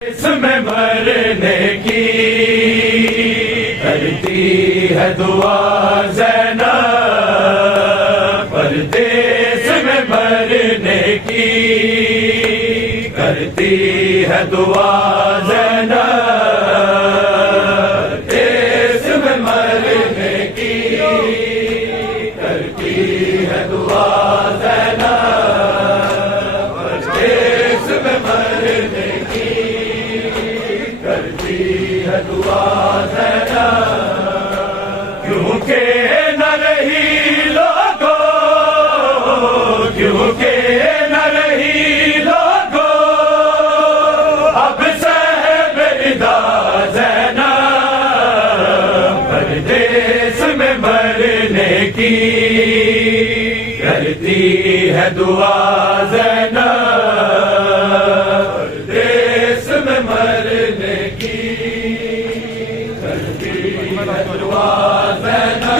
इसमें मरने की करती है दुआ ज़ैनब, परदेस में मरने की करती है दुआ ज़ैनब, देश में मरने की करती है दुआ ज़ैनब, परदेस में मरने की करती है दुआ ज़ैनब। क्योंकि न रही लोगों, क्योंकि न रही लोगों अब सहबेदा ज़ैनब, परदेस में मरने की करती है दुआ ज़ैनब, परदेस में मरने की करती है दुआ ज़ैनब,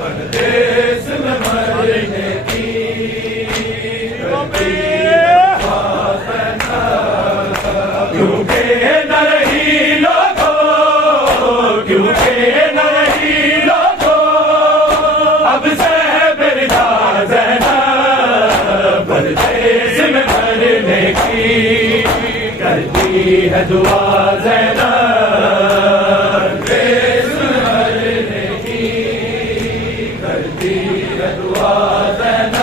परदेस में मरने की करती है दुआ ज़ैनब। क्योंकि न रही लोगों, क्योंकि न रही लोगों अब सहबेदा ज़ैनब, परदेस में मरने की करती है दुआ ज़ैनब, परदेस में मरने की करती है दुआ ज़ैनब,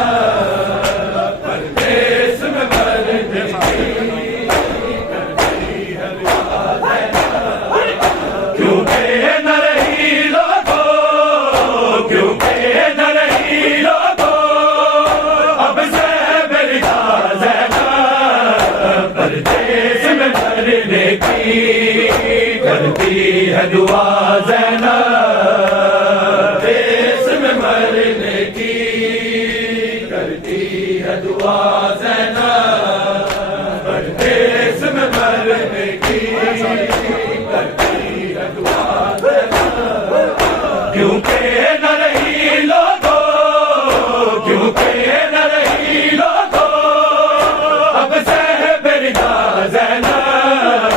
परदेस में मरने की करती है दुआ ज़ैनब। क्योंकि न रही लोगों, क्योंकि न रही लोगों अब सहबेदा ज़ैनब, परदेस में मरने की करती है दुआ ज़ैनब, देश में मरने की करती है दुआ ज़ैनब, परदेस में मरने की करती है दुआ ज़ैनब। क्योंकि न रही लोगों, क्योंकि न रही लोगों अब सहबेदा ज़ैनब,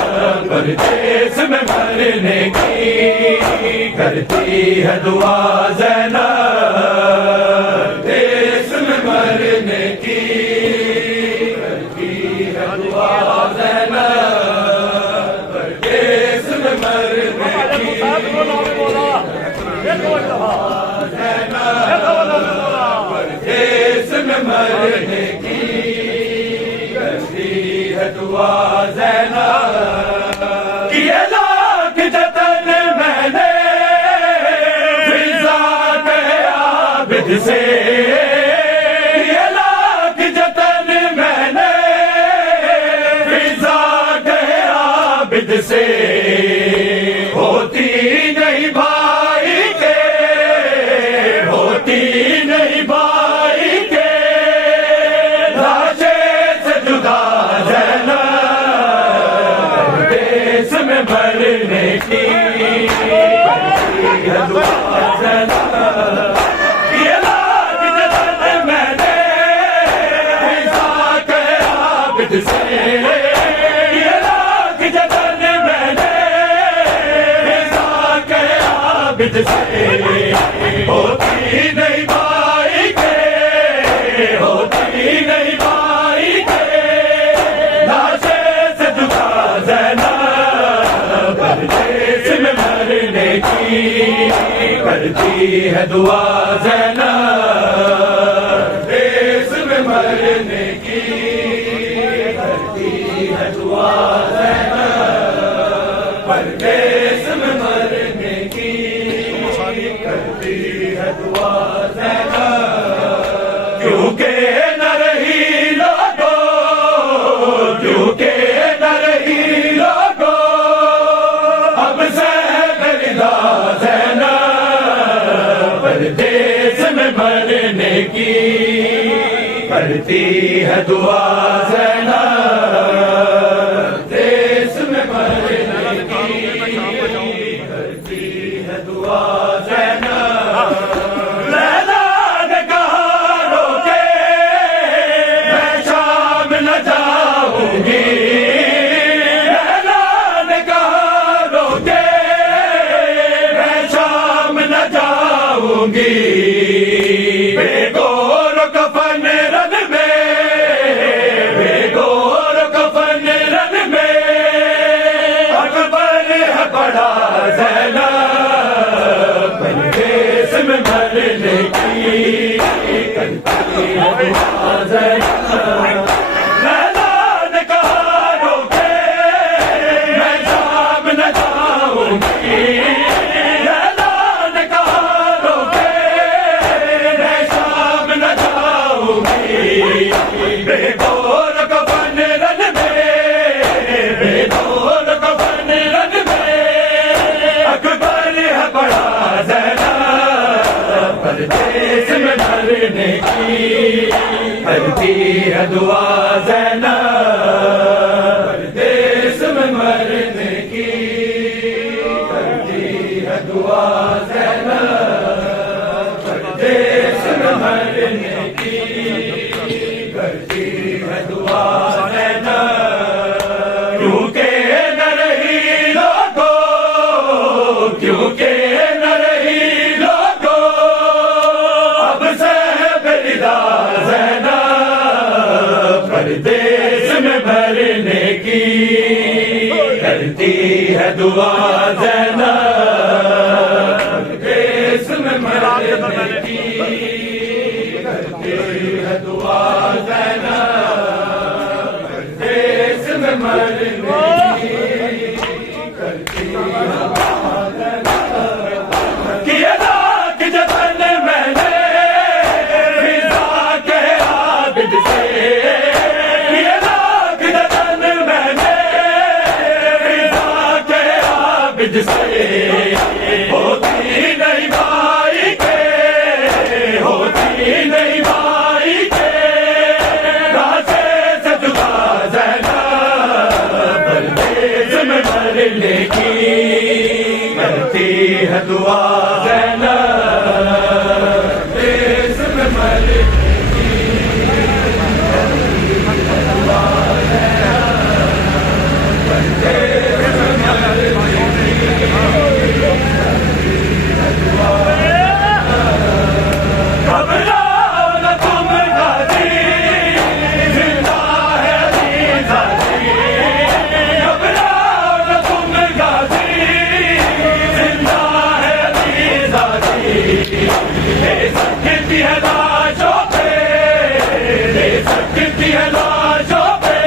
परदेस में मरने की करती है दुआ ज़ैनब, देश में मरने की करती है दुआ ज़ैनब, परदेस में मरने की परदेस में मरने की करती है दुआ ज़ैनब। किए लाख जतन मैंने फिज़ा के आबिद से, किए लाख जतन मैंने फिज़ा के आबिद से, होती नहीं भाई के, होती नहीं भाई के लाशे से जुदा ज़ैनब, देश में मरने की करती है दुआ ज़ैनब। ये लाख जतन मैंने फिज़ा के आबिद से, ये लाख जतन मैंने फिज़ा के आबिद से, होती नहीं भाई के, होती नहीं भाई के लाशे से जुदा ज़ैनब, परदेस में मरने की करती है दुआ ज़ैनब, देश में मरने की करती है दुआ ज़ैनब, परदेस में मरने की करती है दुआ ज़ैनब। क्योंकि न रही लोगों, क्योंकि न रही लोगों अब सहबेदा ज़ैनब, परदेस में मरने की करती है दुआ ज़ैनब, देश में मरने की करती है दुआ ज़ैनब। लैला ने कहा रोके मैं शाम न जाऊंगी, पड़ा ज़ैनब परदेस में मरने की करती है दुआ ज़ैनब मैदान कहा रोके मैं शाम न जाऊंगी मैदान कहा रोके मैं शाम न जाऊंगी बेदौर कफन रन में बेदौर कफन रन में अकबर है बड़ा ज़ैनब परदेस में मरने की करती है दुआ ज़ैनब परदेस में मरने की करती है दुआ ज़ैनब परदेस में मरने की करती है दुआ ज़ैनब क्योंकि न रही लोगो क्योंकि न रही लोगो अब से बेरिदा ज़ैनब परदेस में भरने की करती है दुआ ज़ैनब परदेस में मरने की करती है दुआ ज़ैनब परदेस में मरने की करती है दुआ ज़ैनब किया लाख जतन मैंने फिजा के आबिद से किया लाख जतन मैंने फिजा के आबिद से होती नहीं भाई के होती नहीं भाई के रास्ते से जुदा ज़ैनब परदेस में मरने की करती है दुआ ज़ैनब परदेस में मरने की दुआ ज़ैनब परदेस में मरने की दुआ घबराओ न तुम गाजी जिंदा है अज़ीज़ादी घबराओ न तुम गाजी जिंदा है अज़ीज़ादी ले सकती है लाशों पे ले सकती है लाशों पे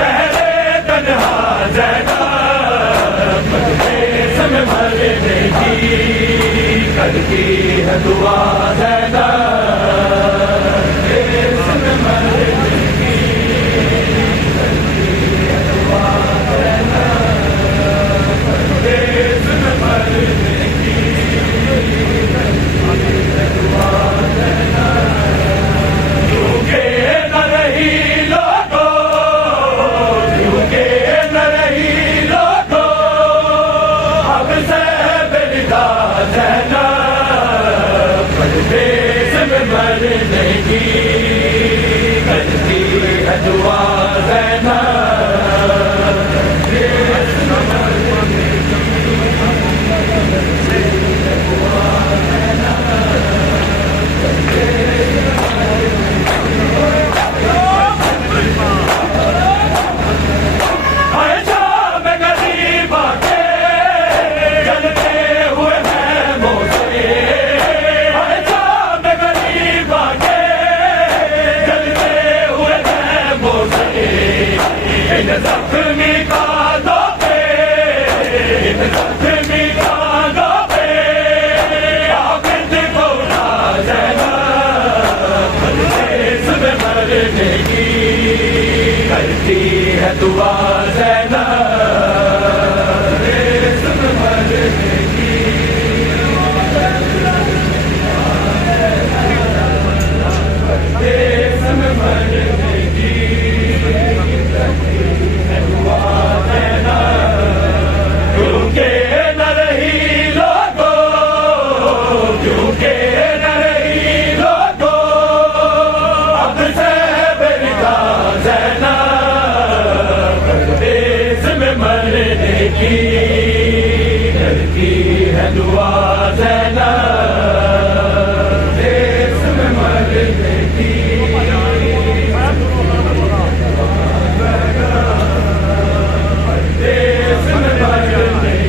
पहले तन्हा ज़ैनब परदेस में मरने की करती है दुआ ज़ैनब परदेस में मरने की करती है दुआ ज़ैनब परदेस में मरने की करती है दुआ ज़ैनब क्योंकि न रही लोगो क्योंकि न रही लोगो अब से बेरिदा ज़ैनब परदेस में मरने की करती है दुआ ज़ैनब परदेस में मरने की करती है दुआ ज़ैनब परदेस में आयशा में गरीब आके जलते हुए हैं मोसे आयशा में गरीब आके जलते हुए हैं मोसे इन जख्मी कांधों पे इन जख्मी कांधों पे आबिद को ना ज़ैनब परदेस में मरने की करती है दुआ ज़ैनब परदेस में मरने की परदेस में मरने की करती है दुआ ज़ैनब क्योंकि न रही लोगो क्योंकि न रही लोगो अब से बेरिदा ज़ैनब परदेस में मरने की करती है दुआ ज़ैनब परदेस में मरने की परदेस में मरने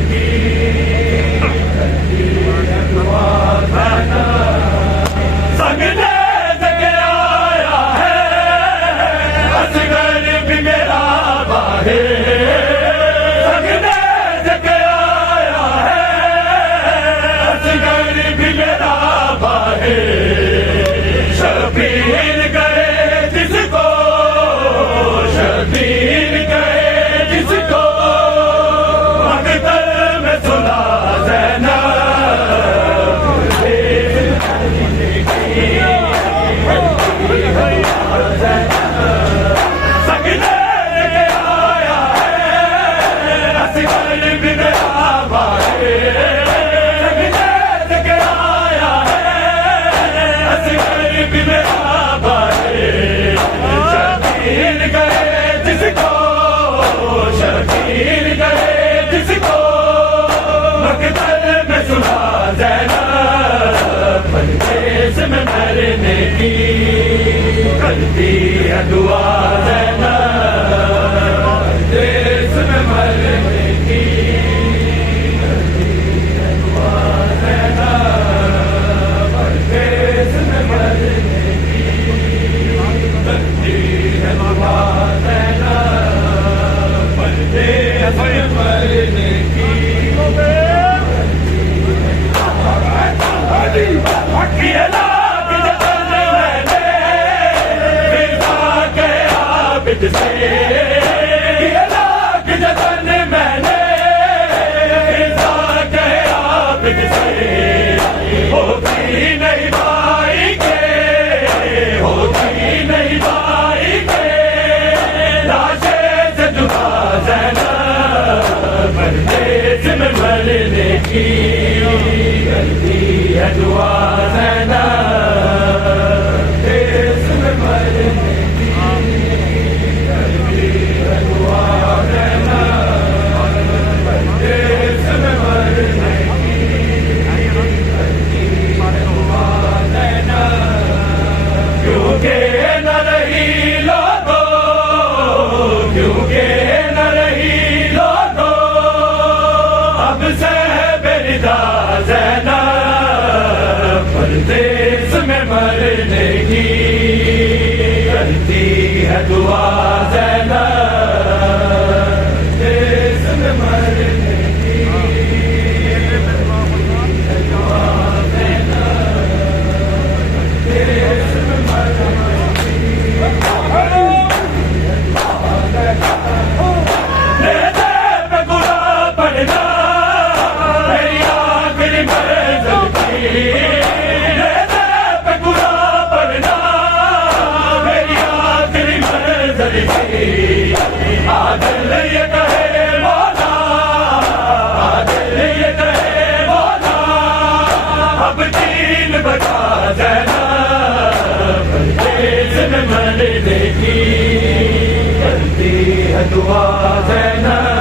ज़ैनब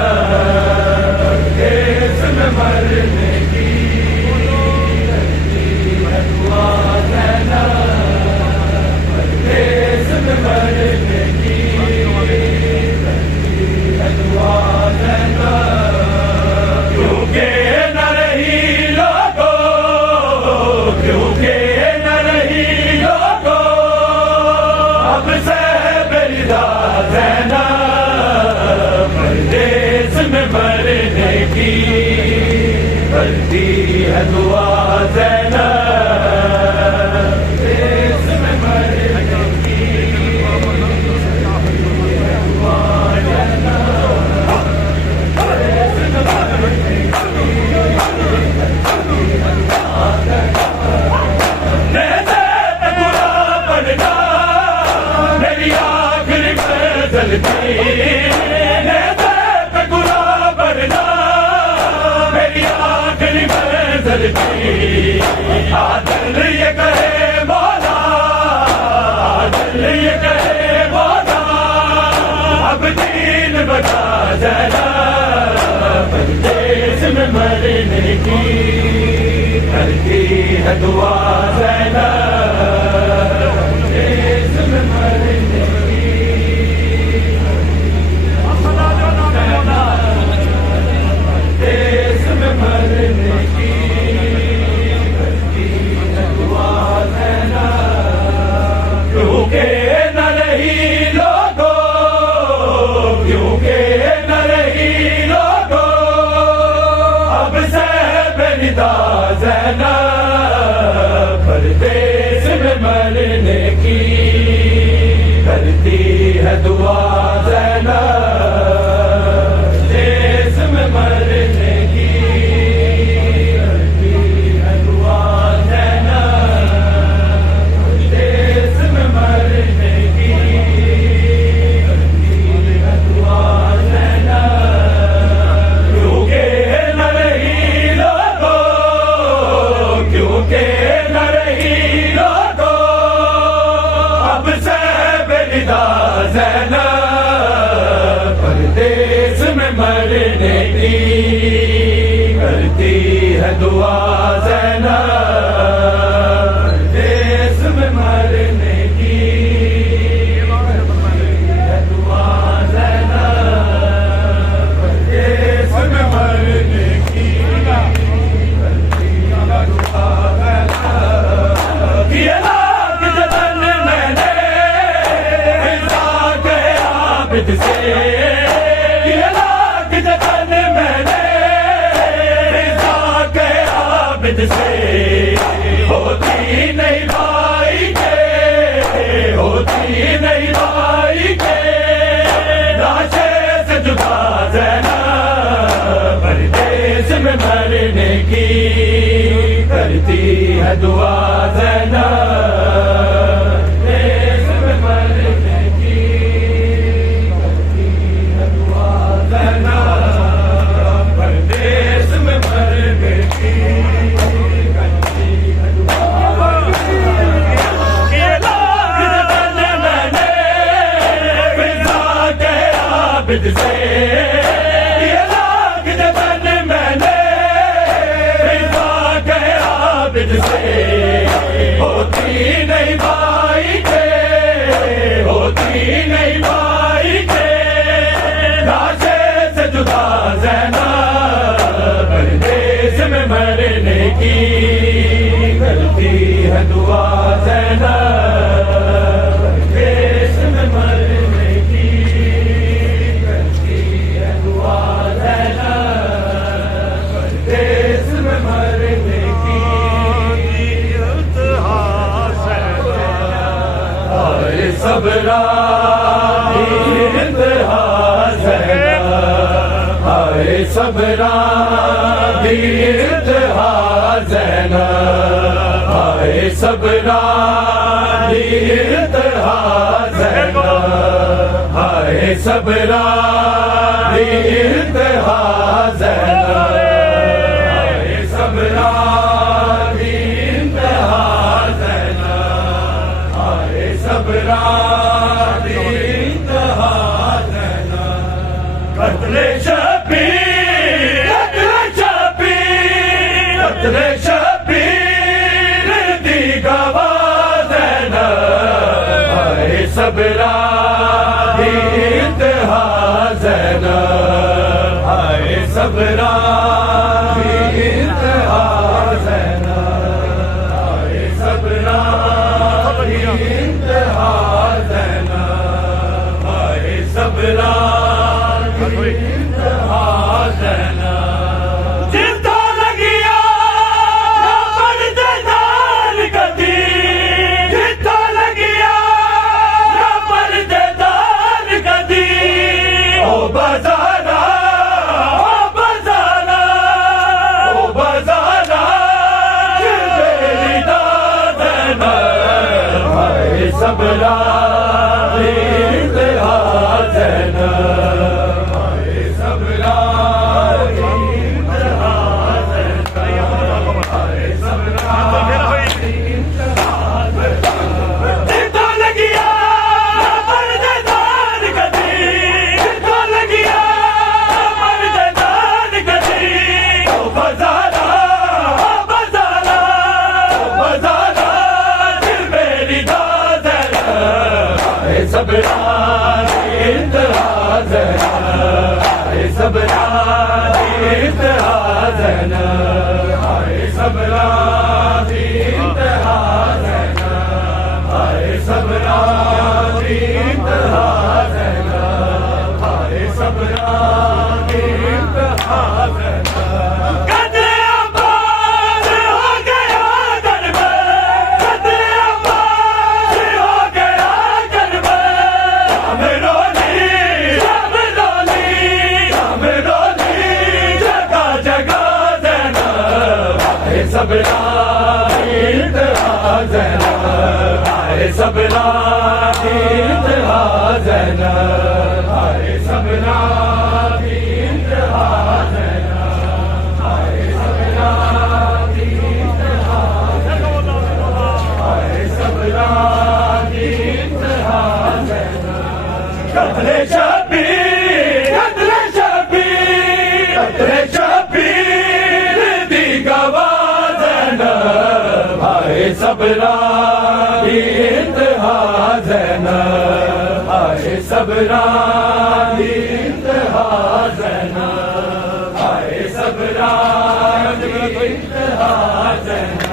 परदेस में मरने की करती है दुआ ज़ैनब परदेस में मरने की करती है दुआ ज़ैनब क्योंकि न रही लोगों क्योंकि न रही लोगों अब से बेरिदा ज़ैनब परदेस में मरने की करती है दुआ ज़ैनब परदेस में मरने की दुआ मेरी आखिरी गजल थी गुलाब बनना मेरी आखिरी गजल थी आदल ये कहे मौला आदल ये कहे मौला अब दीन बता जरा परदेस में मरने की करती है दुआ ज़ैनब परदेस में मरने की परदेस में मरने की करती है दुआ ज़ैनब क्योंकि न रही लोगों क्योंकि न रही लोगों अब से बेरिदा ज़ैनब परदेस में मरने की करती है दुआ ज़ैनब परदेस में मरने की करती है दुआ ज़ैनब परदेस में मरने की करती है दुआ ज़ैनब क्योंकि न रही लोगों क्योंकि न रही लोगों अब से बेरिदा ज़ैनब परदेस में मरने की करती है दुआ ज़ैनब परदेस में मरने की करती है दुआ ज़ैनब परदेस में मरने की करती है दुआ ज़ैनब ये लाख जतन मैंने फिजा के आबिद से ये लाख जतन मैंने फिजा के आबिद से होती नहीं भाई के होती नहीं भाई के लाशे से जुदा ज़ैनब परदेस में मरने की करती है दुआ ज़ैनब परदेस में मरने की करती है दुआ ज़ैनब परदेस में मरने की करती है दुआ ये लाख जतन मैंने फिजा के आबिद से ये लाख जतन मैंने फिजा के आबिद से होती नहीं भाई के होती नहीं भाई के लाशे से जुदा ज़ैनब परदेस में मरने की करती है दुआ ज़ैनब परदेस में मरने की करती है दुआ ज़ैनब परदेस में मरने की हाय सबरा इंतहा ज़ैनब हाय सबरा इंतहा ज़ैनब हाय सबरा इंतहा ज़ैनब हाय सबरा इंतहा ज़ैनब हाय सबरा इंतहा ज़ैनब हाय सबरा इंतहा ज़ैनब कत्ले शबीर, कत्ले शबीर, कत्ले शबीर दी गवाह ज़ैनब, हाय सबरा दी इंतहा ज़ैनब, हाय सबरा दी इंतहा ज़ैनब, हाय सबरा दी इंतहा ज़ैनब, हाय सबरा दी इंतहा ज़ैनब। जिंदा लगिया पर्देदार कदी, जिंदा लगिया पर्देदार कदी, ओ बजाना, ओ बजाना, ओ बजाना मेरी दाद ज़ैनब, हाय सबरा दी इंतहा ज़ैनब, हाय सबरा दी इंतहा ज़ैनब, हाय सबरा दी इंतहा ज़ैनब। जिंदा लगिया पर्देदार कदी, जिंदा लगिया पर्देदार कदी, ओ बजाना, ओ बजाना, ओ बजाना दिल मेरी दाद ज़ैनब, हाय सबरा दी इंतहा ज़ैनब, हाय सबरा दी इंतहा ज़ैनब, हाय सबरा दी इंतहा ज़ैनब, हाय सबरा दी इंतहा ज़ैनब, हाय सबरा दी इंतहा ज़ैनब। कत्ले अब्बास हो गया गरबा, कत्ले अब्बास हो गया गरबा, शामिरोली, शामिरोली, शामिरोली जगह जगह ज़ैनब, हाय सबरा दी इंतहा ज़ैनब, हाय सबरा दी इंतहा ज़ैनब, हाय सबरा दी इंतहा ज़ैनब, हाय सबरा दी इंतहा ज़ैनब, हाय सबरा दी इंतहा ज़ैनब। कत्ले शबीर, कत्ले शबीर, कत्ले शबीर दी गवाह ज़ैनब, हाय सबरा दी इंतहा ज़ैनब, हाय सबरा दी इंतहा ज़ैनब, हाय सबरा दी इंतहा ज़ैनब।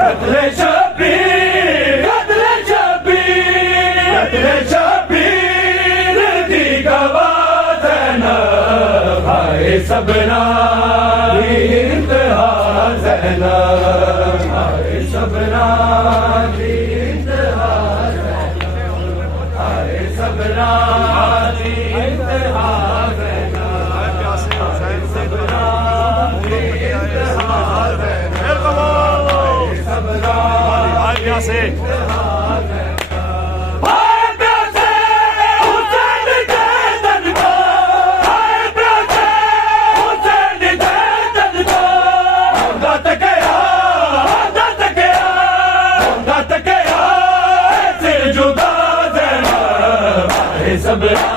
कत्ले शबीर, कत्ले शबीर, कत्ले शबीर दी गवाह ज़ैनब, हाय सबरा दी इंतहा ज़ैनब, हाय सबरा दी इंतहा ज़ैनब, हाय सबरा दी इंतहा ज़ैनब, हाय सबरा दी इंतहा ज़ैनब, हाय सबरा दी इंतहा ज़ैनब। हाय प्यासे हुसैन दे दन को, हाय प्यासे हुसैन दे दन को, औंधा तकिया, औंधा तकिया, औंधा तकिया सिर जुदा ज़ैनब, हाय सबरा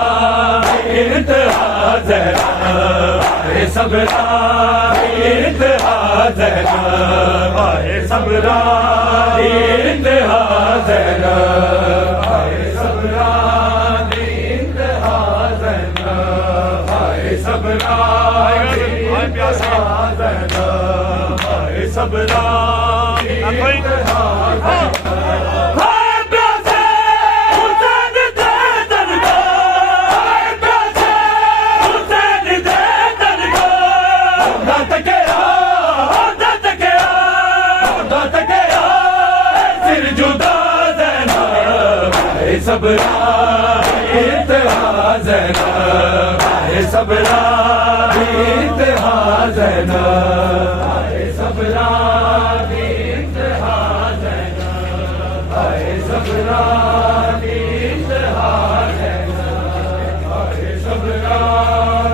दी इंतहा ज़ैनब, हाय सबरा दी इंतहा ज़ैनब, हाय सबरा दी इंतहा ज़ैनब, हाय सबरा दी इंतहा ज़ैनब, हाय सबरा दी इंतहा ज़ैनब, हाय सबरा दी इंतहा ज़ैनब। हाय प्यासे हुसैन दे दन को, हाय प्यासे हुसैन दे दन को, औंधा तकिया, औंधा तकिया, औंधा तकिया सिर जुदा ज़ैनब, हाय सबरा दी इंतहा ज़ैनब, हाय सबरा दी इंतहा ज़ैनब, हाय सबरा दी इंतहा ज़ैनब, हाय सबरा दी इंतहा ज़ैनब, हाय सबरा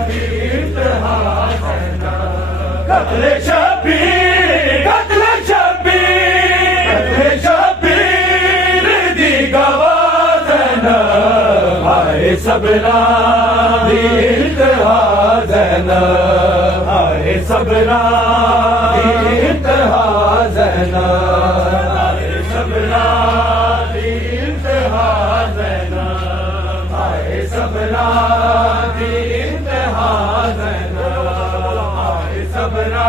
दी इंतहा ज़ैनब। कत्ले शबीर, कत्ले शबीर, कत्ले शबीर दी गवाह ज़ैनब, हाय सबरा दी ज़ैनब हाय सबरा इंतहा ज़ैनब हाय सबरा इंतहा ज़ैनब हाय सबरा इंतहा ज़ैनब हाय सबरा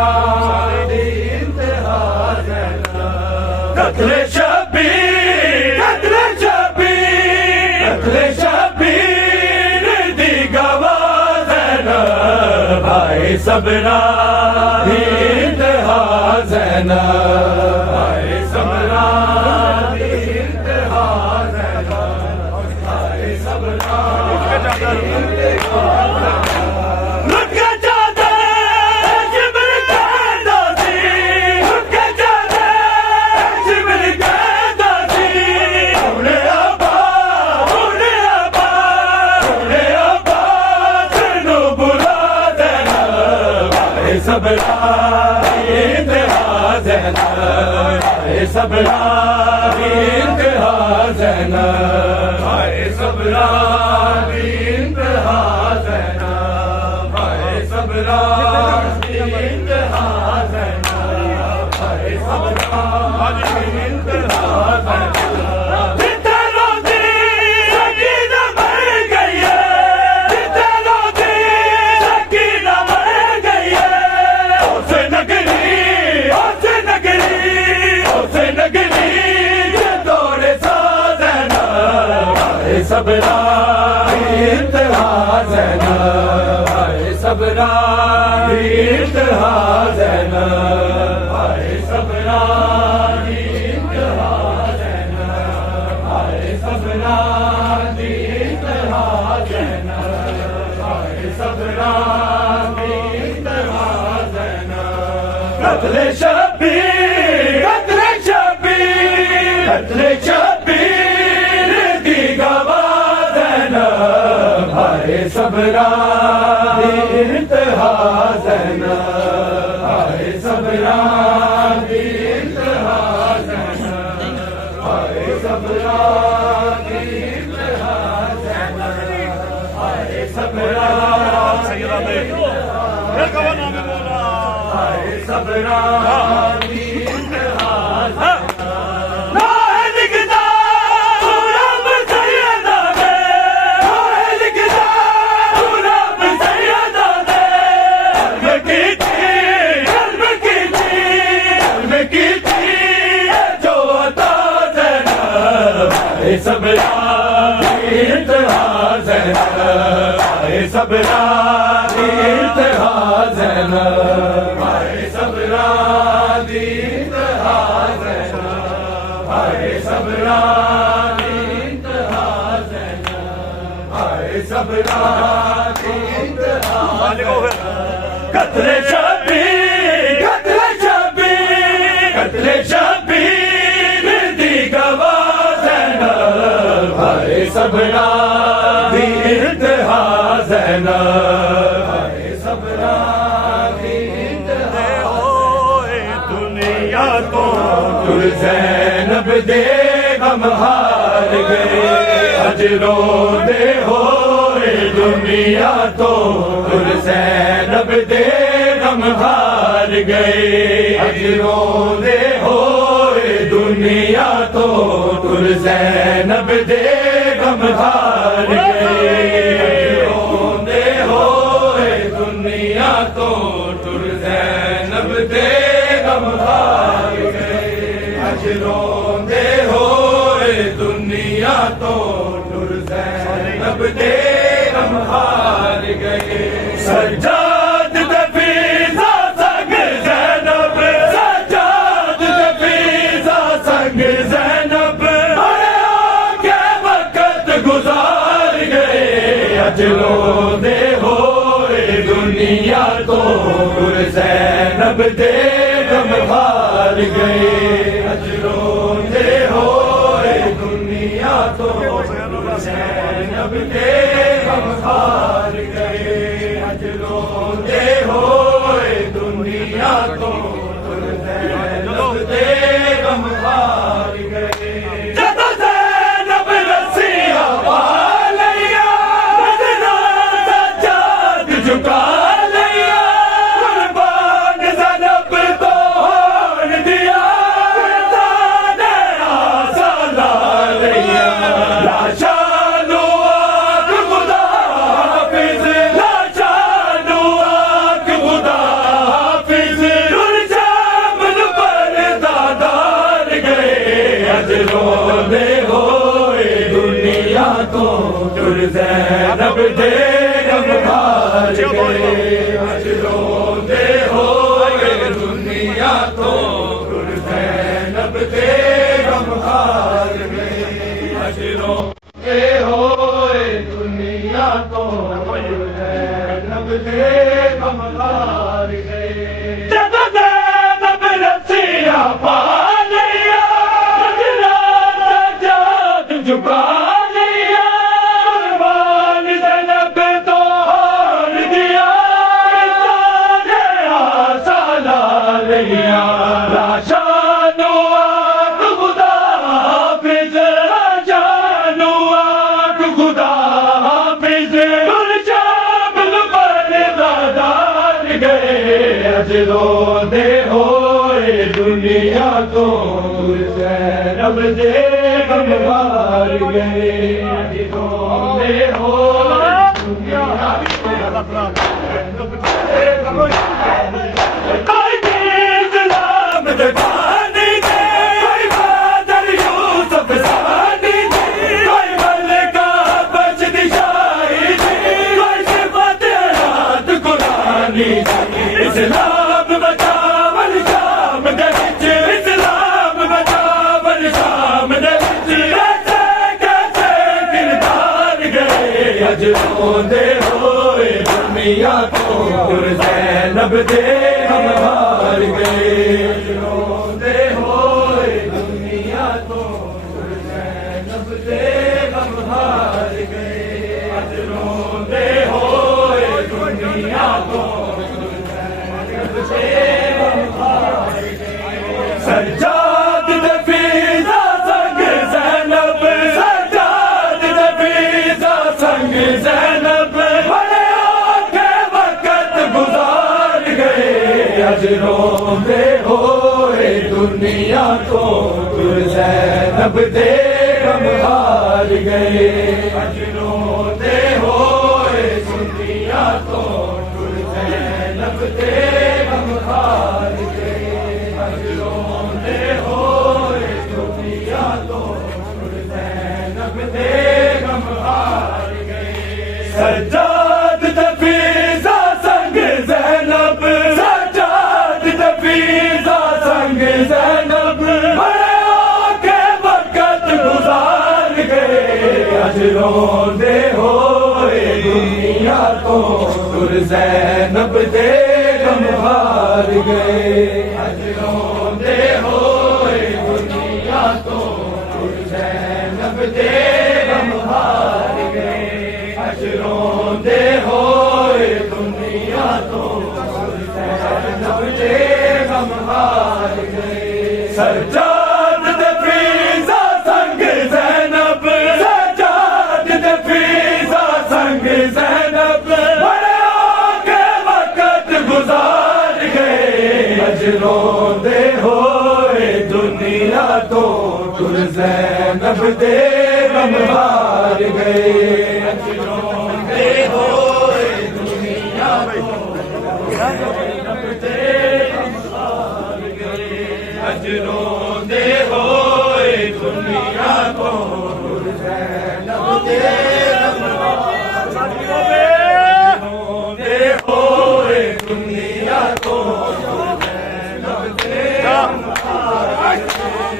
इंतहा ज़ैनब कत्ले शबीर कत्ले शबीर कत्ले शबीर दी गवाह ज़ैनब हाय सबरा इंतहा ज़ैनब हाय सबरा इंतहा ज़ैनब हाय सबरा सबरा इंतहा ज़ैनब हाय सबरा इंतहा ज़ैनब हाय सबरा इंतहा ज़ैनब हाय सबरा इंतहा ज़ैनब हाय सबरा इंतहा ज़ैनब सबरा इंतहा ज़ैनब हाय सबरा इंतहा ज़ैनब हाय सबरा इंतहा ज़ैनब हाय सबरा इंतहा ज़ैनब हाय सबरा इंतहा ज़ैनब कत्ले शबीर कत्ले शबीर कत्ले शबीर दी गवाह ज़ैनब हाय सबरा इंतहा ज़ैनब हाय सबरा इंतहा ज़ैनब हाय सबरा इंतहा ज़ैनब हाय सबरा सैयदा देखो ये कौन नाम है मौला हाय सबरा सबरा इंतहा ज़ैनब हाय सबरा इंतहा ज़ैनब हाय सबरा इंतहा ज़ैनब हाय सबरा इंतहा ज़ैनब हाय सबरा इंतहा कत्ले शबीर कत्ले शबीर कत्ले शबीर दी गवाह ज़ैनब हाय सबरा इंतहा ज़ैनब हाय सबरा इंतहा दुनिया तो तुर ज़ैनब दे गम हार गए अजरो दे हो दुनिया तो तुर ज़ैनब दे गम हार गए अजरो दे हो दुनिया तो तुर ज़ैनब दे गम हार गए रोंदे होए दुनिया तो तुर ज़ैनब दे गम हार गए अज रोंदे होए दुनिया तो तुर ज़ैनब दे गम हार गए सज्जाद दफीज़ा संग ज़ैनब सज्जाद दफीज़ा संग ज़ैनब अरे आके वक़्त गुज़ार गए अज रोंदे होए दुनिया तो तुर ज़ैनब दे गम हार गए अज रोंदे होए दुनिया तो तुर ज़ैनब दे गम हार गए अज रोंदे होए दुनिया तो तुर ज़ैनब दे गम हार गए जब ज़ैनब रस्सियां पा लिया बदना सज्जाद झुका लिया दे गम हार गए जब ज़ैनब रस्सियां पा लिया सजाद झुका लिया कुर्बान ज़ैनब तो हार दिया आसा ला लिया राशानो आख खुदा हाफिज़ राशानो आख खुदा हाफिज़ रोंदे होए दुनिया तो ज़ैनब दे गम हार गए रोंदे होए दुनिया कोई इस्लाम दिखाने दे कोई बादल यूसुफ सानी दे कोई मलका बचती शाहिदी कोई सिफत रात कुरानी इस्लाम बचावन शाम दे विच इस्लाम बचावन शाम दे विच कैसे किरदार गए अज रोंदे होए दुनिया तो ज़ैनब दे गम हार गए अज रोंदे होए दुनिया तो ज़ैनब दे गम हार गए अज रोंदे होए दुनिया तो सज्जाद दे फ़िज़ा संग ज़ैनब सज्जाद दे फ़िज़ा संग ज़ैनब बड़े औखे वक़्त गुज़ार गए अज रोंदे होए दुनिया तो ज़ैनब दे गम हार गए अज रोंदे होए दुनिया तो ज़ैनब दे गम हार गए अज रोंदे होए दुनिया तो ज़ैनब दे गम हार गए सज्जाद दे फ़िज़ा संग ज़ैनब सज्जाद दे फ़िज़ा संग ज़ैनब बड़े औखे वक़्त गुज़ार गए अज रोंदे होए दुनिया तो ज़ैनब दे गम हार गए अज रोंदे होए दुनिया तो ज़ैनब दे गम हार गए अज रोंदे होए दुनिया तो ज़ैनब दे गम हार गए सज्जाद दे फ़िज़ा संग ज़ैनब सज्जाद दे फ़िज़ा संग ज़ैनब गुज़ार गए अज रोंदे होए दुनिया तो ज़ैनब दे गम हार गए अज रोंदे होए दुनिया तो ज़ैनब दे गम हार गए अज रोंदे होए दुनिया तो ज़ैनब दे गम हार गए रोंदे होए दुनिया तो ज़ैनब दे गम हार गए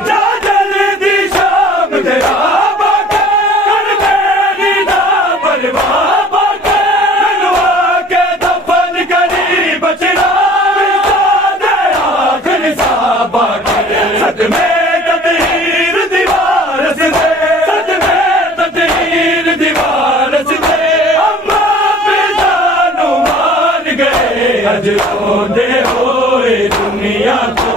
जा जल्दी शाम तेरा बाके कर मेरी ना परवाह बाके लगवा के दफन करी बचना दे आखिर सा बाके सदमे तदहीर दीवार से सदमे तदहीर दीवार से अम्मा पिता मान गए अज रोंदे होए दुनिया तो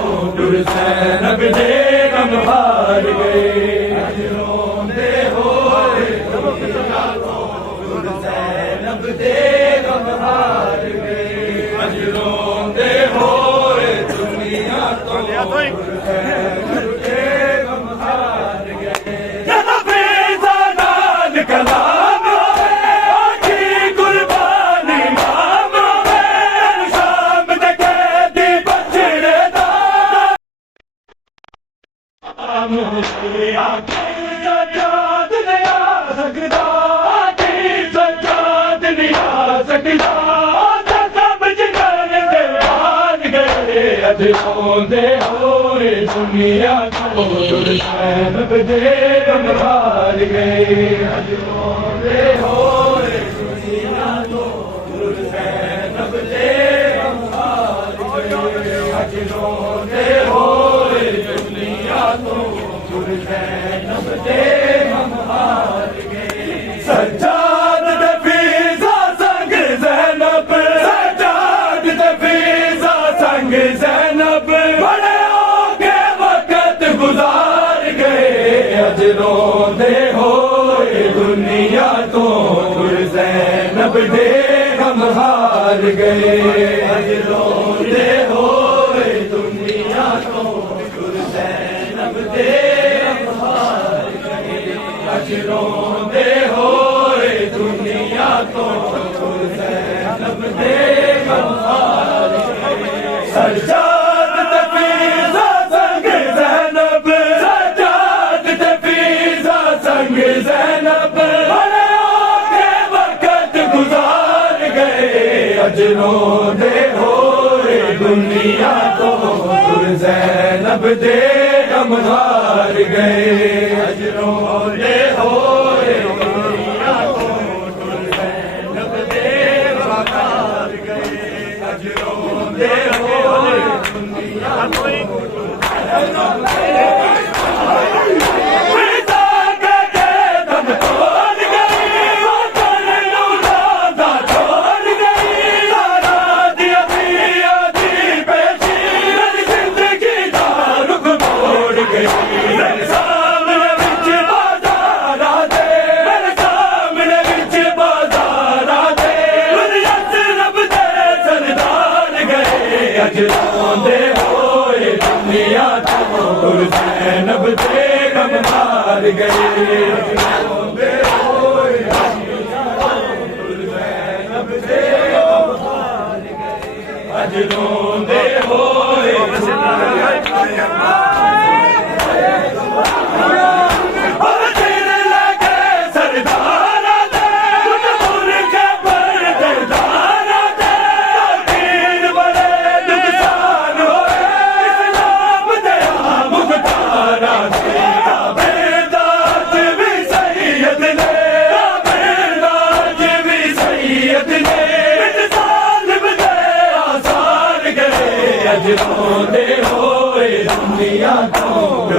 ज़ैनब दे गम हार गए अज रोंदे होए दुनिया तो ज़ैनब दे गम हार गए अज रोंदे होए दुनिया तो ज़ैनब दे गम हार गए जब फ़िज़ा नाल कलाम आखी कुर्बानी माम शाम दे कैदी बचड़े दा सज्जाद नहीं आ सकदा सज्जाद नहीं आ सकदा समझ कर मान गए अज रोंदे होए दुनिया तो ज़ैनब दे गम हार गए अज रोंदे होए दुनिया तो ज़ैनब दे हम हार गए अजरोंदे होए दुनिया तो ज़ैनब दे हम हार गए सज्जाद दे फीज़ा संग ज़ैनब सज्जाद दे फीज़ा संग ज़ैनब बड़े औखे वक़्त गुज़ार गए अजरोंदे होए दुनिया तो ज़ैनब दे हम हार गए अजरोंदे होए दुनिया तो ज़ैनब दे हम हार गए अजरोंदे होए दुनिया तो ज़ैनब दे हम हार गए सज्जाद दे फीज़ा संग ज़ैनब सज्जाद दे फीज़ा संग ज़ैनब बड़े औखे वक़्त गुज़ार गए अजरोंदे होए दुनिया तो ज़ैनब दे हम हार गए अजरोंदे होए दुनिया तो ज़ैनब दे हम हार गए अजरोंदे होए दुनिया तो अजरोंदे होए दुनिया तो ज़ैनब दे हम हार गए अजरोंदे होए ज़ैनब दे हम हार गए अजरोंदे होए अजरोंदे होए दुनिया तो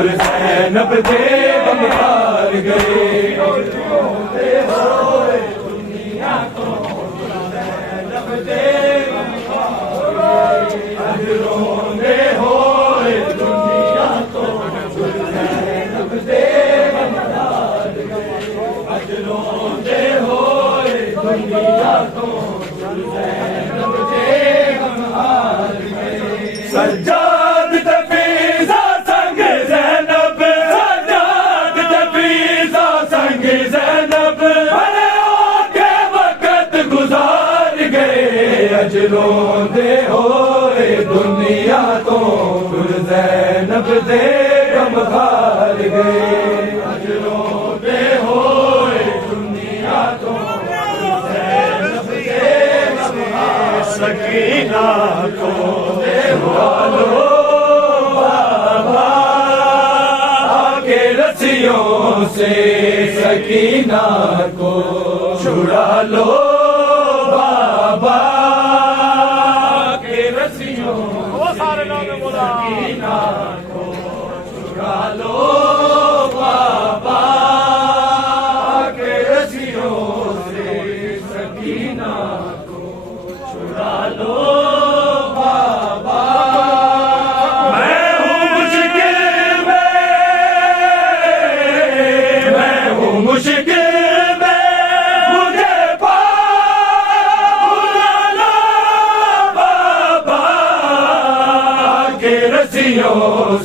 ज़ैनब दे हम हार गए अजरोंदे होए दुनिया तो ज़ैनब दे हम हार गए अजरोंदे होए दुनिया तो ज़ैनब दे हम हार गए अजरोंदे होए दुनिया तो ज़ैनब दे हम हार गए सज्जाद दे फीज़ा संग ज़ैनब सज्जाद दे फीज़ा संग ज़ैनब बड़े औखे वक़्त गुज़ार गए अजरोंदे होए दुनिया तो ज़ैनब दे हम हार गए अजरोंदे होए दुनिया तो ज़ैनब दे हम हार सकीना को लो बाबा आके रस्सियों से सकीना को छुड़ा लो बाबा आके रस्सियों सकीना को छुड़ा लो बाबा आके रस्सियों से सकीना को छुड़ा लो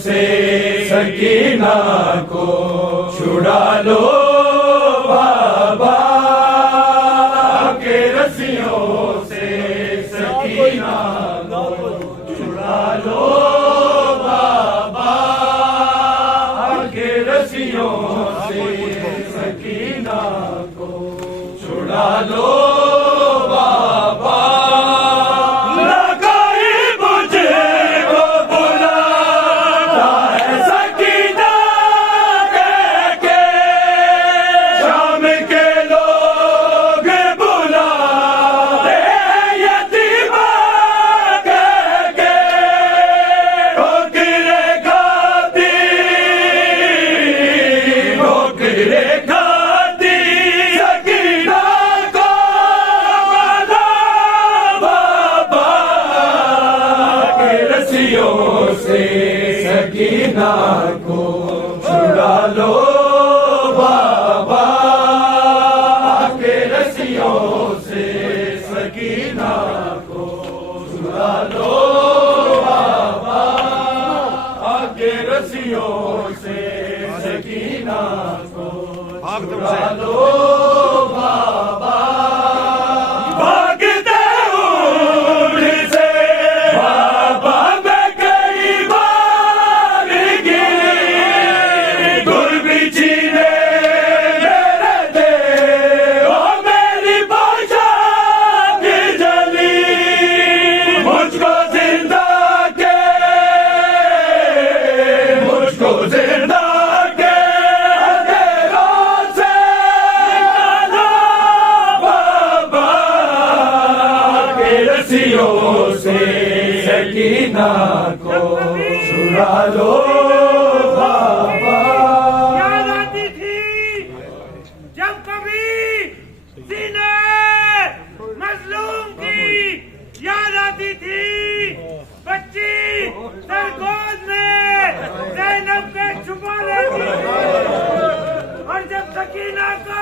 से सकीना को छुड़ा लो बाबा के रस्सियों से सकीना को छुड़ा लो बाबा के रस्सियों से सकीना को छुड़ा लो यतीम से सकीना को छुड़ा लो बाबा के रस्सियों से सकीना को छुड़ा लो बाबा के रस्सियों से सकीना को छुड़ा लो बाबा भागते उड़ से बाबा मैं कई बार गिरी गुरबिची ने मेरे दे ओ मेरी पहचान जली मुझको जिंदा के मुझको जिंदा के अंधेरों से रस्सियों से सकीना को छुड़ा लो बाबा याद आती थी जब कभी सीने मजलूम की याद आती थी बच्ची सरगोद में ज़ैनब के छुपा लेती थी और जब सकीना को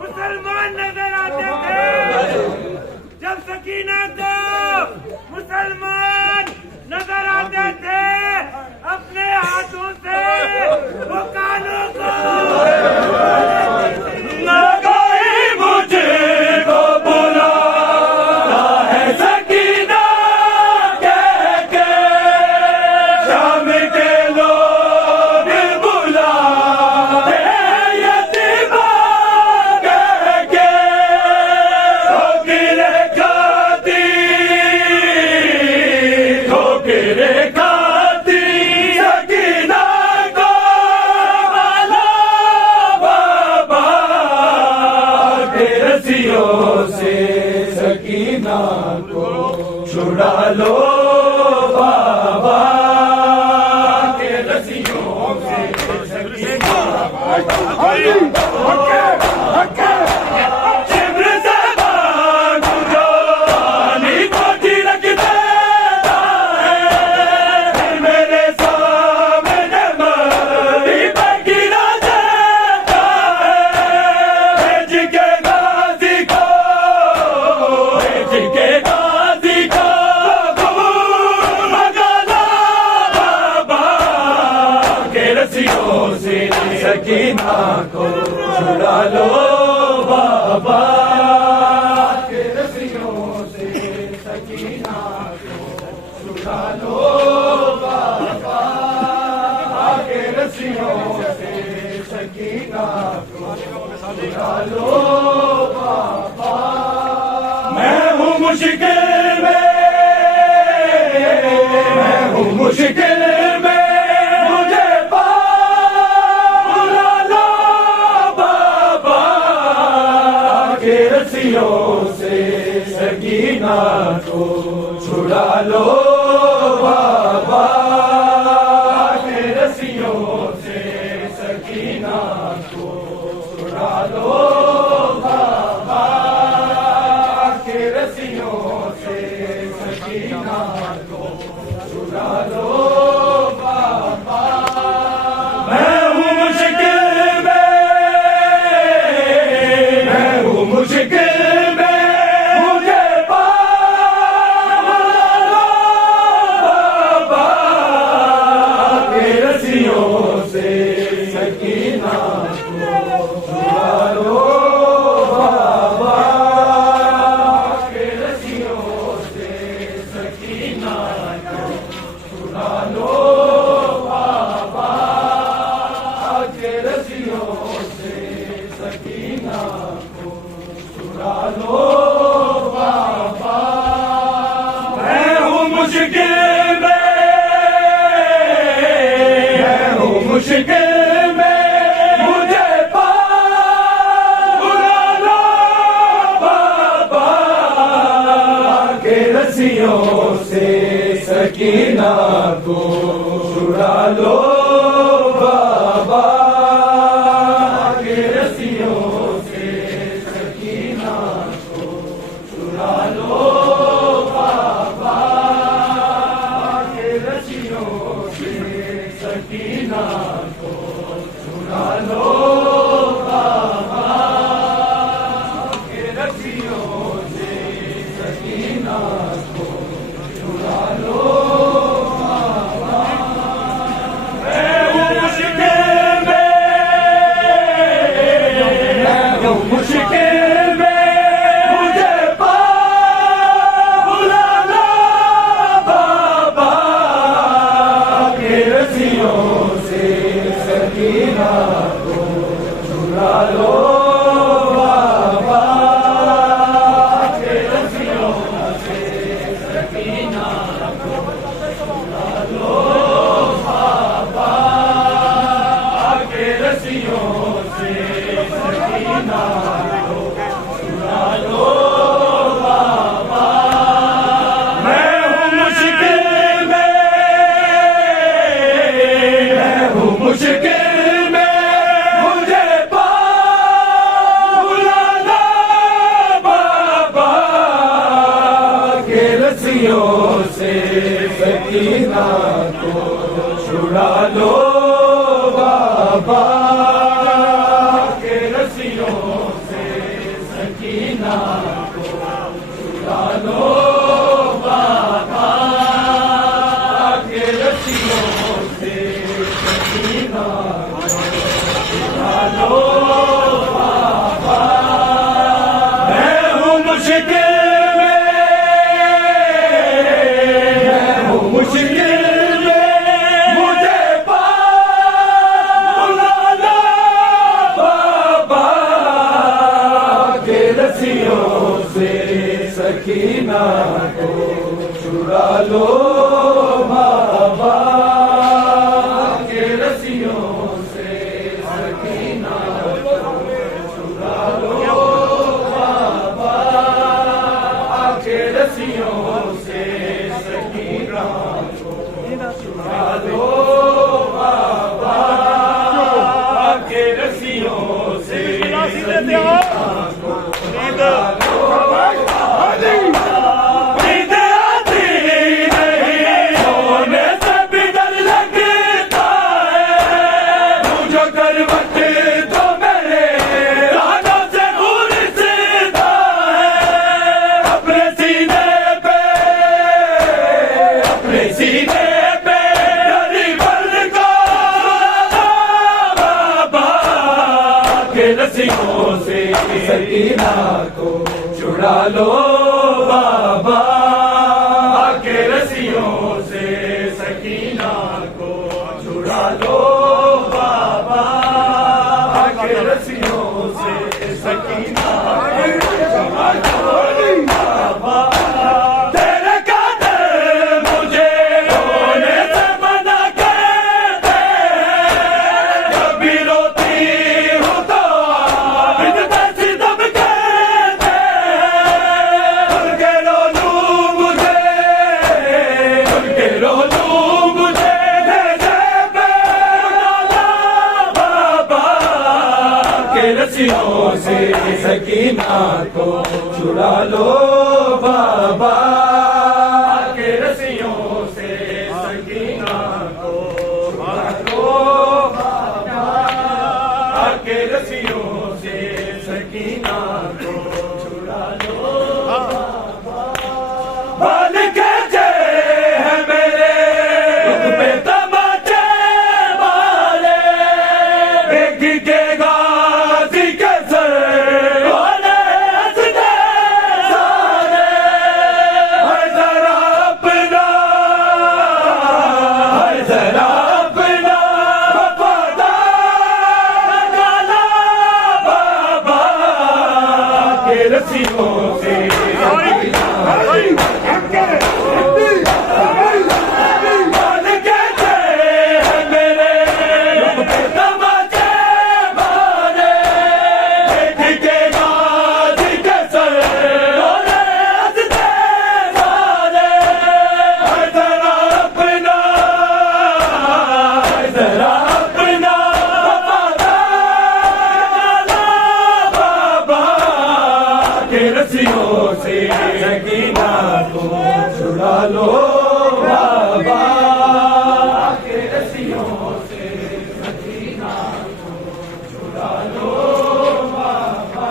मुसलमान नजर आते थे जब सकीना को मुसलमान नजर आते थे अपने हाथों से वो कानों को लगाई मुझको बुलाता है सकीना कह के शाम के लोग बुलाते हैं यतीमा कह के ठोकरे खाती सकीना को माला बाबा के रस्सियों से सकीना को छुड़ा लो बाबा के रस्सियों से सकीना शिब्र से भाग जो पानी को छिड़क देता है मेरे सामने मरी पे गिरा देता है भेज के गाजी को मगाना बाबा के रस्सियों से सकीना को छुड़ा लो बाबा के रस्सियों से सकीना को छुड़ा लो बाबा के रस्सियों से सकीना को छुड़ा लो बाबा मैं हूँ मुश्किल में मैं हूँ मुश्किल में मुझे बुला लो बाबा के रस्सियों से सकीना को छुड़ा लो बाबा के रस्सियों से सकीना को छुड़ा लो बाबा के रस्सियों से सकीना को छुड़ा लो बाबा मैं हूँ मुश्किल में मैं हूँ मुश्किल में मुझे बुला लो बाबा के रस्सियों से सकीना को छुड़ा लो बाबा के रस्सियों से सकीना को छुड़ा लो बाबा के रस्सियों से सकीना को छुड़ा लो बाबा मैं हूँ मुश्किल में मैं हूँ मुश्किल में मुझे बुला लो बाबा के रस्सियों से सकीना को छुड़ा लो बाबा के रस्सियों से सकीना को छुड़ा लो बाबा के रस्सियों सकीना को छुड़ा लो बाबा के रस्सियों से सकीना को छुड़ा लो बाबा के रस्सियों से सकीना को छुड़ा लो बाबा मैं हूँ मुश्किल सकीना को छुड़ा लो बाबा के रस्सियों से सकीना को छुड़ा लो बाबा के रस्सियों से सकीना को छुड़ा लो बाबा के रस्सियों से सकीना को छुड़ा लो रस्सियों से सकीना को छुड़ा लो बाबा के रस्सियों से सकीना को छुड़ा लो बाबा के रस्सियों से सकीना को छुड़ा लो बाबा तेरे कादर मुझे रोने से मना करते कभी रोती हूँ तो रस्सियों से सकीना को छुड़ा लो बाबा के रस्सियों से सकीना को छुड़ा लो बाबा के रस्सियों से सकीना को छुड़ा लो बाल कैसे है मेरे रुख पे तमाचे वाले देख के रस्सियों से बाल कैसे है मेरे रुख पे तमाचे वाले देख के गाजी के सर रोने हंसते सारे जरा अपना रस्सियों से सकीना को छुड़ा लो बाबा के रस्सियों से सकीना को छुड़ा लो बाबा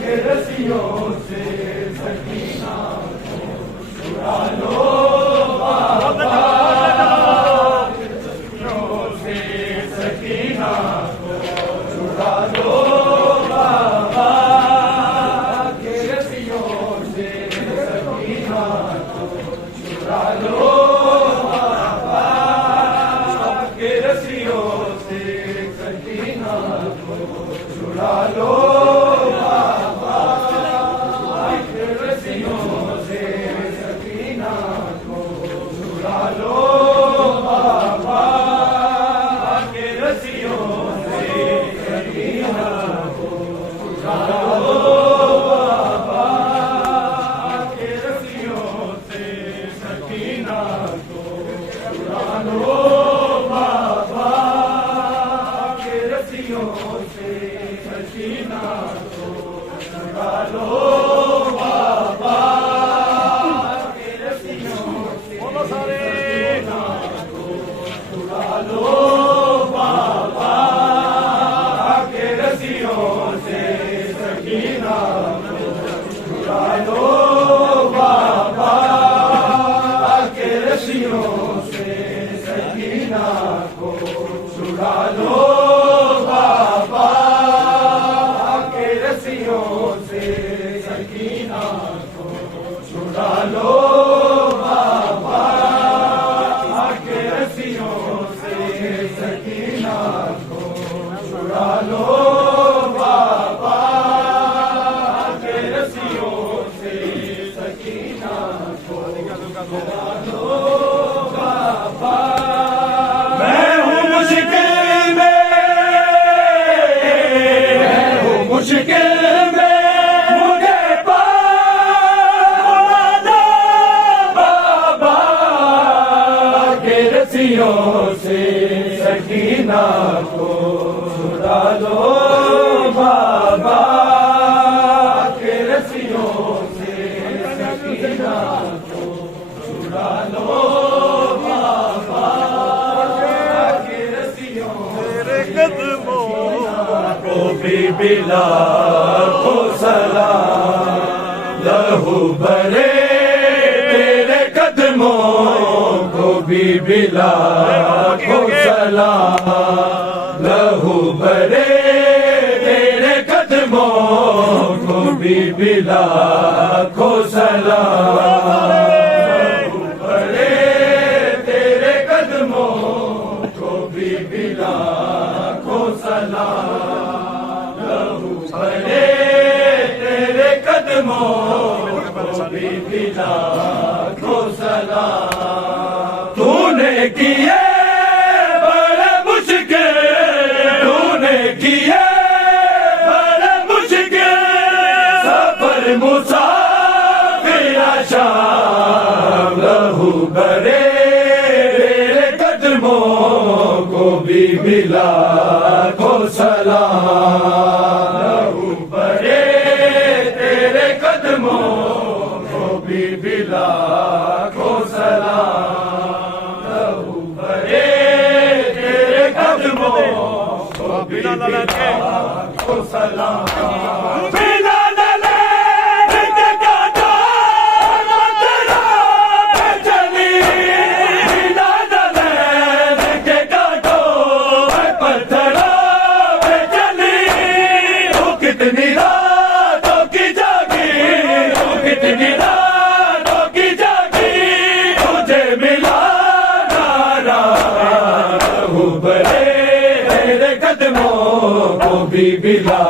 के रस्सियों से सकीना सकीना को छुड़ा लो बाबा के रस्सियों से सकीना को छुड़ा लो बाबा के रस्सियों से सकीना को छुड़ा लो बाबा के रस्सियों से सकीना को छुड़ा लो बाबा के रस्सियों से सकीना को छुड़ा लो बाबा के रस्सियों से सकीना को छुड़ा लो बाबा के रस्सियों से सकीना को छुड़ा लो बाबा के रस्सियों से सकीना को छुड़ा लो बाबा के रस्सियों से सकीना को छुड़ा लो बाबा के रस्सियों से सकीना को छुड़ा लो बाबा के रस्सियों से सकीना को छुड़ा लो बाबा के रस्सियों से सकीना को छुड़ा लो बाबा मैं हूँ मुश्किल में मुझे पार बाबा के रस्सियों से सकीना को छुड़ा लो बाबा के रस्सियों से सकीना को छुड़ा लो बाबा के रस्सियों तेरे कदमों को भी बिला को सलाम लहू भरे तेरे कदमों को भी बिला को सलाम लहू भरे तेरे कदमों को भी बिला को सलाम लहू भरे तेरे कदमों को भी बिला को सलाम लहू भरे तेरे कदमों को भी बिला को सलाम तूने किए बड़े मुश्किल तूने किए बड़े मुश्किल सफर मुसाफिर शाम लहू भरे तेरे कदमों को भी मिला को सलाम लहू भरे तेरे कदमों को भी मिला को सलाम लहू भरे तेरे कदमों को भी मिला को सलाम बिना नले के काटो तेरा चली बिना नले के काटो पत्थरा पे चली वो कितनी रातों की जागी वो कितनी रातों की जागी तुझे मिला नारा लहू भरे तेरे कदमों को भी बिला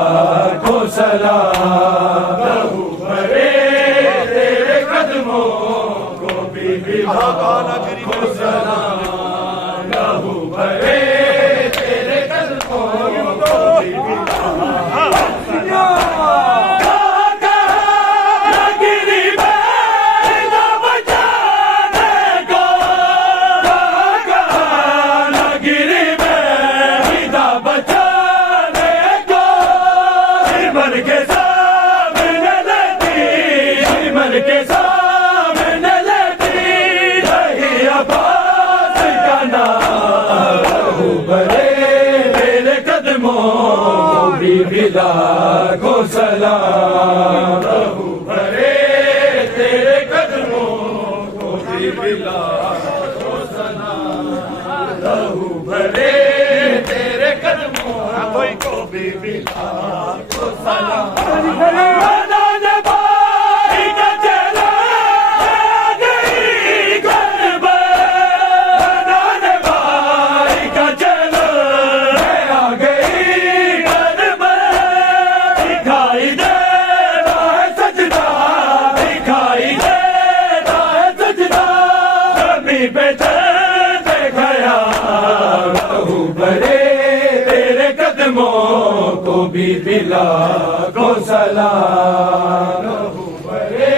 को सलाम लहू भरे तेरे कदमों को भी बिला को सलाम लहू भरे तेरे कदमों को भी बिला गिरी बेदा बचाने को गिरी बेदा बचाने को मन के सामने लेती मन के सामने लेती रही अब्बास का नाम लहू भरे तेरे कदमों को भी मिला को सलाम लहू भरे तेरे कदमों को भी मिला को सलाम लहू भरे तेरे कदमों को भी मिला को सलाम बिला को सलाम लहू भरे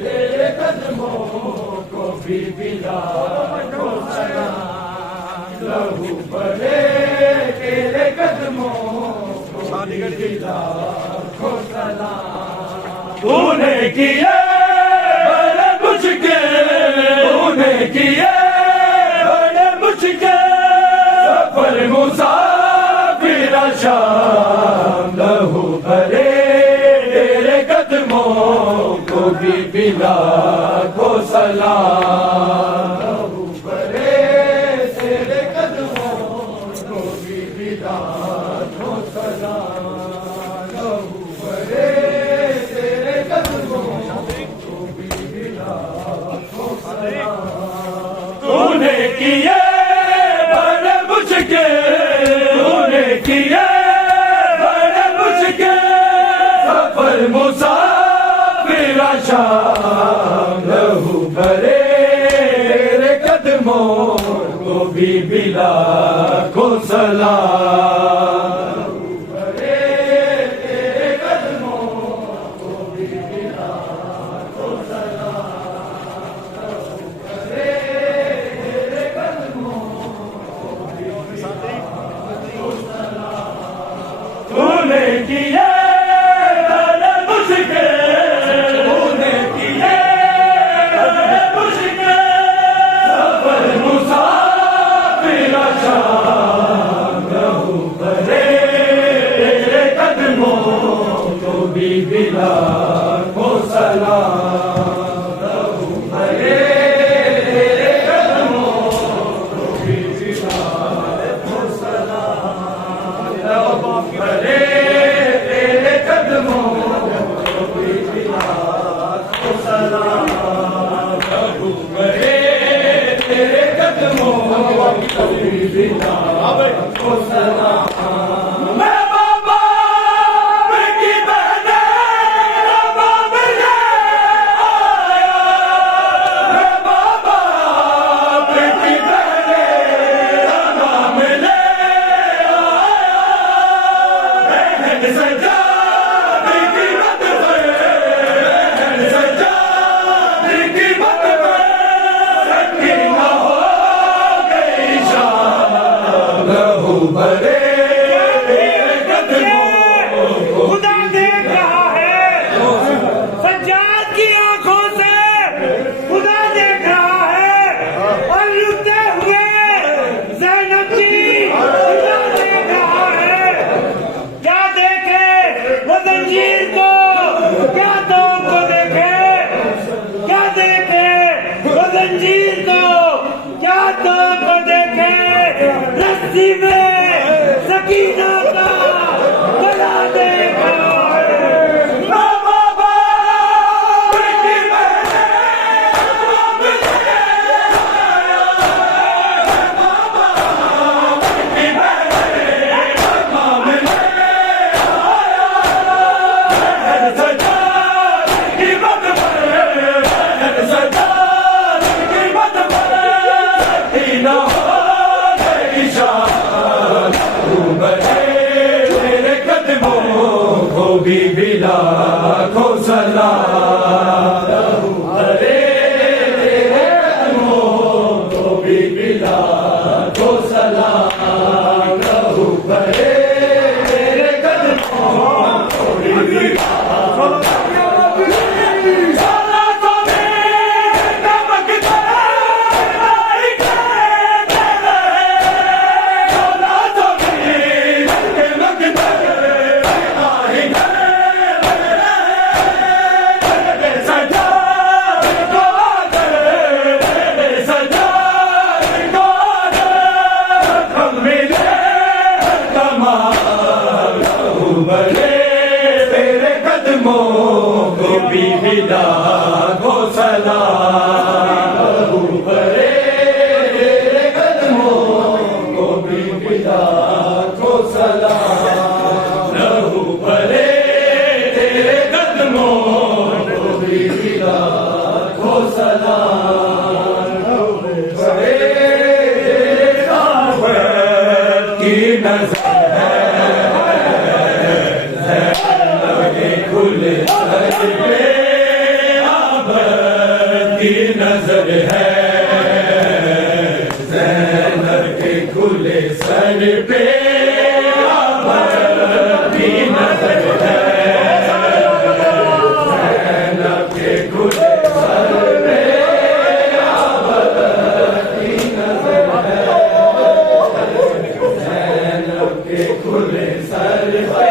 तेरे कदमों को भी बिला को सलाम लहू भरे तेरे कदमों को भी बिला को सलाम तूने किए बड़े मुश्किल तूने किए बड़े मुश्किल सफर मुसाफिर शाम लहू भरे तेरे कदमों को भी बिला को सलाम लहू भरे तेरे कदमों को भी बिला को सलाम लहू भरे तेरे कदमों को भी बिला को सलाम तूने किए बड़े मुश्किल तूने किए बड़े मुश्किल सफर मुसाफिर शाम लहू भरे तेरे कदमों को भी बिला को सलाम लहू भरे तेरे कदमों को भी बिला को सलाम लहू भरे तेरे कदमों को भी बिला को सलाम तूने किए बड़े मुश्किल तूने किए बड़े मुश्किल सफर मुसाफिर शाम लहू भरे तेरे कदमों को भी बिला को सलाम लहू भरे तेरे कदमों को भी बिला को सलाम लहू भरे तेरे कदमों को भी बिला को सलाम लहू भरे तेरे कदमों को भी बिला को सलाम मैं बाबा की बहने बाबा ले आया मैं बाबा की बहने नाम ले आया बहन सजा की मत बहन सजा की मत सकी न हो गई शाम लहू भरे की नजर है, ज़ैनब के खुले सर पे आभा की नजर है, ज़ैनब के खुले सर पे आभा की नजर है, ज़ैनब के खुले सर पे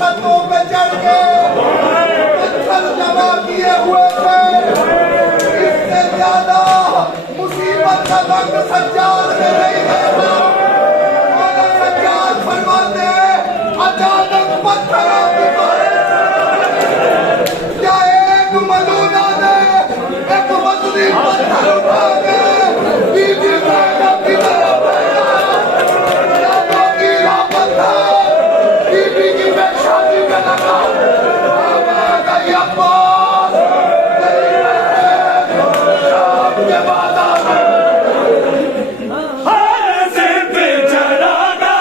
छतों पे चढ़ के पत्थर जमा किए हुए थे। इससे ज्यादा मुसीबत का वक्त सज्जाद में नहीं देखा। मौला सज्जाद फरमाते हैं, अचानक पत्थरों की क्या एक मलूना ने एक वजनी पत्थर उठा के बीबी ज़ैनब की तरफ फेंका। जादू की राहत था, बीबी की शादी में लगा। अब्बास शाम के बाद सिर पे चढ़ाना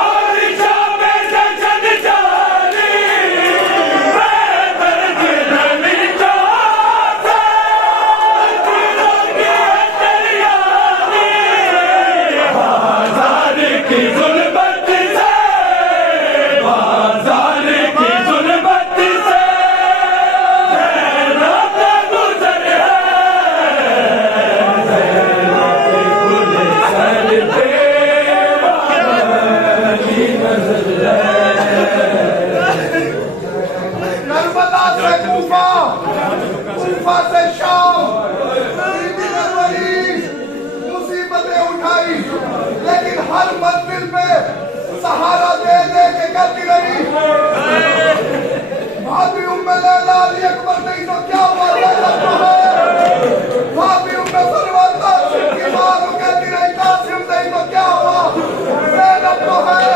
और शाम से जग जानी, दर्द नमी जो बाजार की जुल्मत से, बाजार की जुल्मत से ज़ैनब गुज़र नर्मदा से कूफा, कूफा से शाम, बीबी ने बड़ी मुसीबतें उठाई, लेकिन हर मंजिल पे सहारा दे दे के करती रही। भाभी उम्मे लैला अली अकबर नहीं तो क्या हुआ, लैला तो है। भाभी उम्मे सरवर कासिम की मां को कहती रही, कासिम नहीं तो क्या हुआ, ज़ैनब तो है।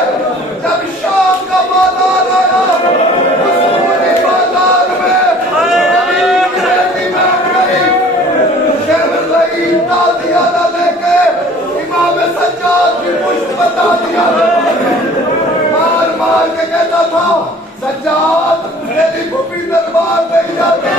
जब शाम का बाजार आया, उस पूरी बाजार में गरीब रहती बैठ गई। शहर लगी ताज़ियादा लेके इमाम सज्जाद की पुष्ट बता दिया। मार मार के कहता था, सज्जाद मेरी फूफी दरबार नहीं जाती।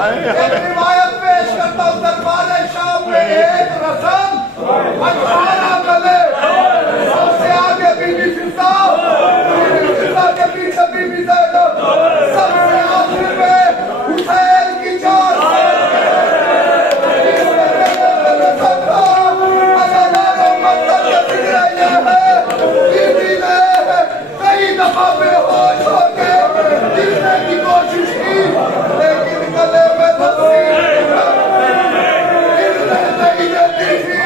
एक रिवायत पेश करता हूँ दरबार शाम में एक रसम 18 गले सबसे आगे बीबी फिजा बीबी फिजा के पीछे बीबी ज़ैनब सबसे आखिर में हुसैन की जान बीबी ने कई दफा बेहोश होके गिरने की कोशिश की लेकिन गले में रस्सी गिरने नहीं देती थी।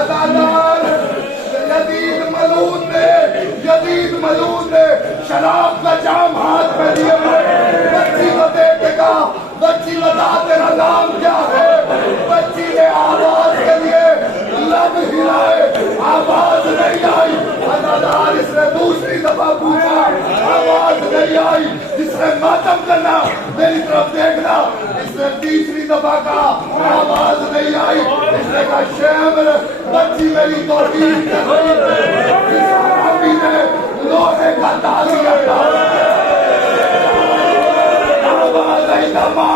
अदालत यजीद मलून ने शराब का जाम हाथ में लिए बच्ची को देखेगा बच्ची बता तेरा नाम क्या है। बच्ची ने आवाज के लिए लब हिलाए आवाज नहीं आई। अदालत इसने दूसरी दफा पूछा आवाज नहीं आई। जिसने मातम करना मेरी तरफ देखना इसने तीसरी दफा कहा आवाज नहीं आई। इसने कहा शेर बच्ची मेरी तौहीन कर रही है। इस आदमी ने लोहे का तालिया आवाज नहीं दमा